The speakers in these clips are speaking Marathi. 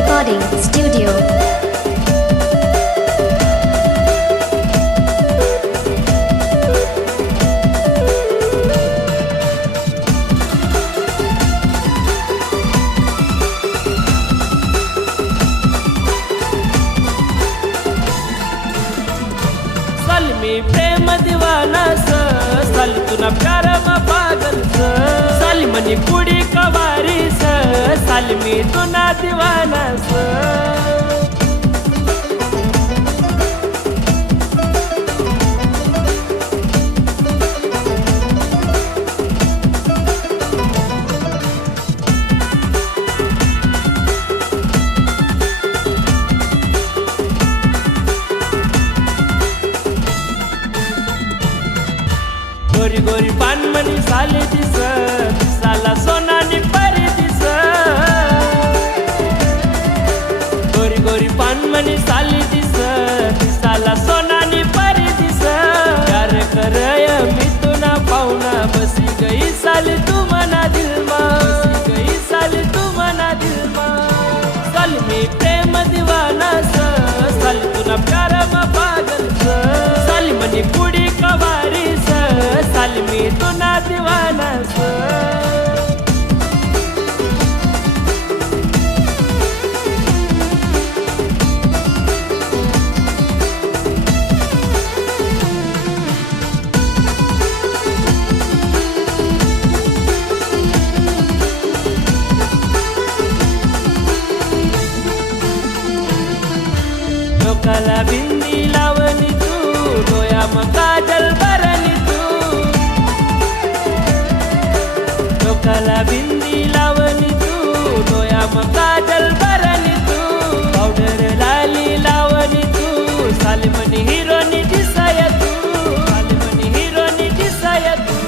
Recording Studio. मी प्रेम दीवाना साल तुना प्यार मा पागल साल मनी कुड़ी कवारी साल मी तुना दीवाना गोरी गोरी पानमणी साली दिस साला सोनानी परी दिस गोरी गोरी पानमणी साली दिस साला सोनानी परी दिस प्यार करय मी तुना पाहुना बसी गई साली तू मना दिल मा बसी गई साली तू मना दिल मा साल मी प्रेम दीवाना साल तुना प्यार मा पागल साली मनी कुड़ी कवारी साल मी तुना दीवाना डोक्याला बिंदी लावली तू डोया मग काजल भरली तू डोक्याला बिंदी लावली तू डोया मग काजल भरली तू पावडर लाली लावली तू सालमनी हिरोनी दिसाय तू सालमनी हिरोनी दिसाय तू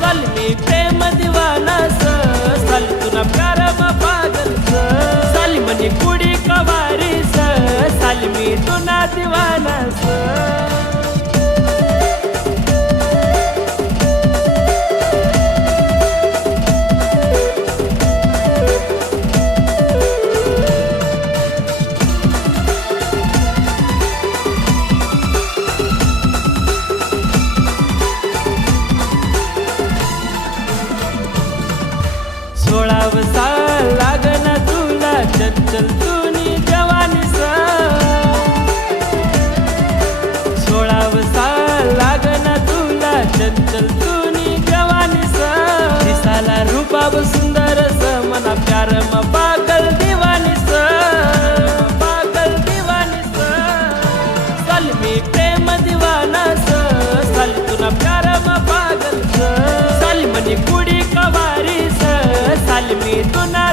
साल मी प्रेम दीवाना साल तुना प्यार मा पागल सालमनी कुड़ी कवारी साल मी तुना दीवाना सोळाव साल लागना तुला चंचल तुनी जवानी सोळाव साल लागना तुला चंचल तुनी जवानी दिसाला रूपाव सुंदर मना प्यार मा पागल दीवानी पागल दीवानी साल मी प्रेम दीवाना साल तुना प्यार मा पागल साल मनी कुड़ी कवारी साल मी तुना